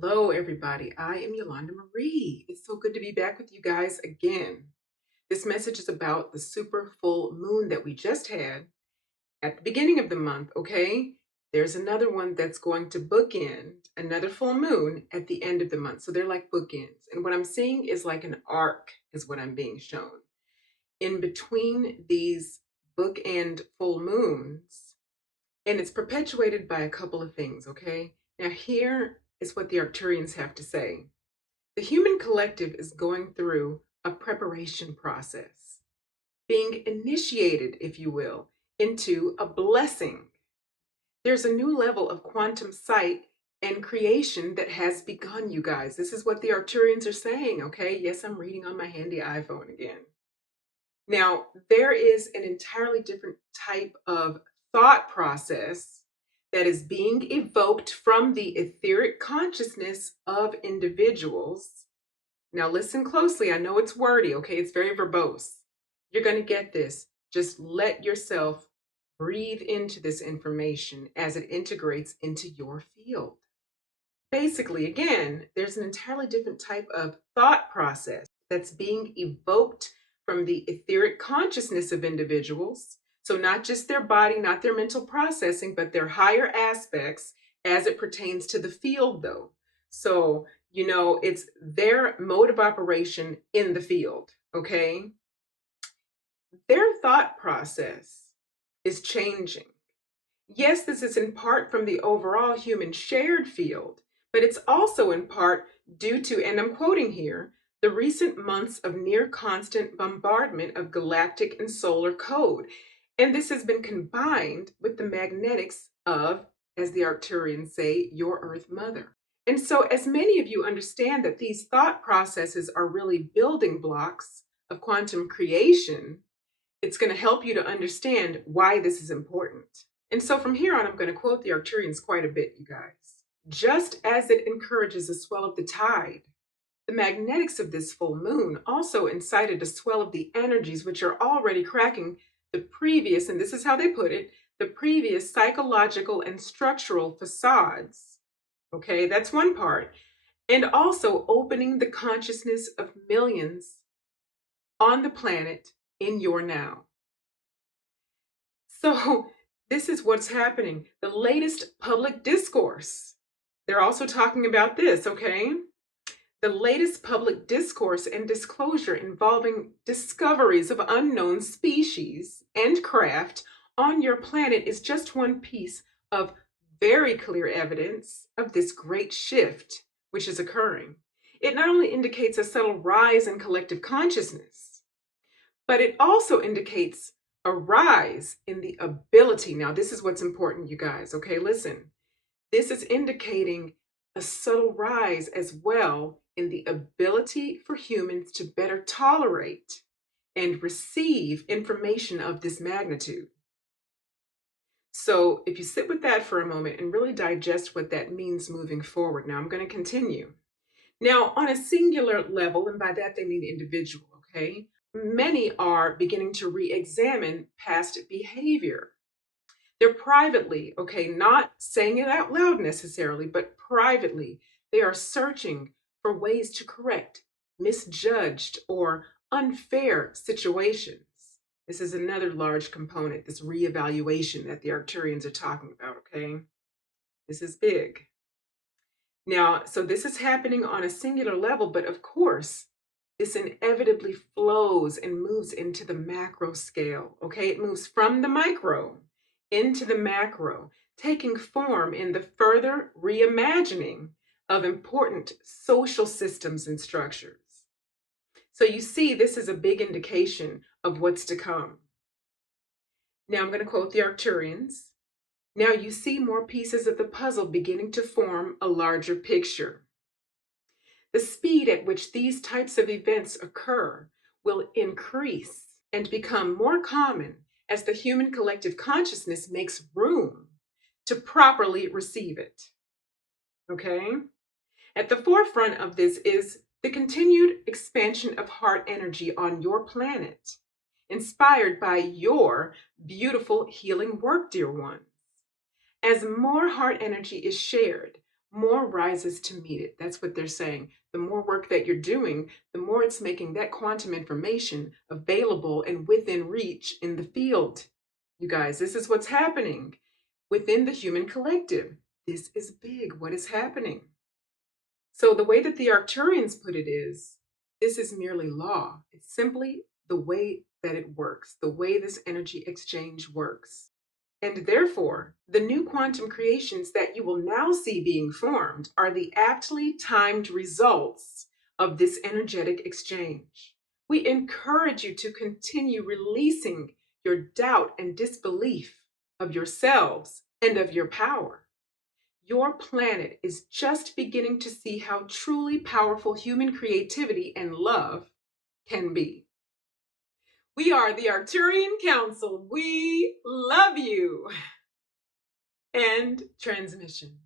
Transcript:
Hello, everybody. I am Yolanda Marie. It's so good to be back with you guys again. This message is about the super full moon that we just had at the beginning of the month, okay? There's another one that's going to bookend another full moon at the end of the month. So they're like bookends. And what I'm seeing is like an arc, is what I'm being shown. In between these bookend full moons, and it's perpetuated by a couple of things, okay? Now, here is what the Arcturians have to say. The human collective is going through a preparation process, being initiated, if you will, into a blessing. There's a new level of quantum sight and creation that has begun, you guys. This is what the Arcturians are saying, okay? Yes, I'm reading on my handy iPhone again. Now, there is an entirely different type of thought process that is being evoked from the etheric consciousness of individuals. Now, listen closely. I know it's wordy, okay? It's very verbose. You're going to get this. Just let yourself breathe into this information as it integrates into your field. Basically, again, there's an entirely different type of thought process that's being evoked from the etheric consciousness of individuals. So, not just their body, not their mental processing, but their higher aspects as it pertains to the field, though. So, it's their mode of operation in the field, okay? Their thought process is changing. Yes, this is in part from the overall human shared field, but it's also in part due to, and I'm quoting here, the recent months of near constant bombardment of galactic and solar code. And this has been combined with the magnetics of, as the Arcturians say, your Earth Mother. And so, as many of you understand that these thought processes are really building blocks of quantum creation, it's going to help you to understand why this is important. And so from here on, I'm going to quote the Arcturians quite a bit, you guys. Just as it encourages a swell of the tide, the magnetics of this full moon also incited a swell of the energies which are already cracking the previous, and this is how they put it, the previous psychological and structural facades. Okay, that's one part. And also opening the consciousness of millions on the planet in your now. So, this is what's happening. The latest public discourse. They're also talking about this, okay? The latest public discourse and disclosure involving discoveries of unknown species and craft on your planet is just one piece of very clear evidence of this great shift which is occurring. It not only indicates a subtle rise in collective consciousness, but it also indicates a rise in the ability. Now, this is what's important, you guys. Okay, listen. This is indicating a subtle rise as well in the ability for humans to better tolerate and receive information of this magnitude. So, if you sit with that for a moment and really digest what that means moving forward, now I'm going to continue. Now, on a singular level, and by that they mean individual, okay, many are beginning to re examine past behavior. They're privately, okay, not saying it out loud necessarily, but privately, they are searching for ways to correct misjudged or unfair situations. This is another large component, this reevaluation that the Arcturians are talking about, okay? This is big. Now, so this is happening on a singular level, but of course, this inevitably flows and moves into the macro scale, okay? It moves from the micro into the macro, taking form in the further reimagining of important social systems and structures. So you see, this is a big indication of what's to come. Now I'm going to quote the Arcturians. Now you see more pieces of the puzzle beginning to form a larger picture. The speed at which these types of events occur will increase and become more common as the human collective consciousness makes room to properly receive it. Okay? At the forefront of this is the continued expansion of heart energy on your planet, inspired by your beautiful healing work, dear ones. As more heart energy is shared, more rises to meet it. That's what they're saying. The more work that you're doing, the more it's making that quantum information available and within reach in the field. You guys, this is what's happening within the human collective. This is big. What is happening? So the way that the Arcturians put it is, this is merely law. It's simply the way that it works, the way this energy exchange works. And therefore, the new quantum creations that you will now see being formed are the aptly timed results of this energetic exchange. We encourage you to continue releasing your doubt and disbelief of yourselves and of your power. Your planet is just beginning to see how truly powerful human creativity and love can be. We are the Arcturian Council. We love you. End transmission.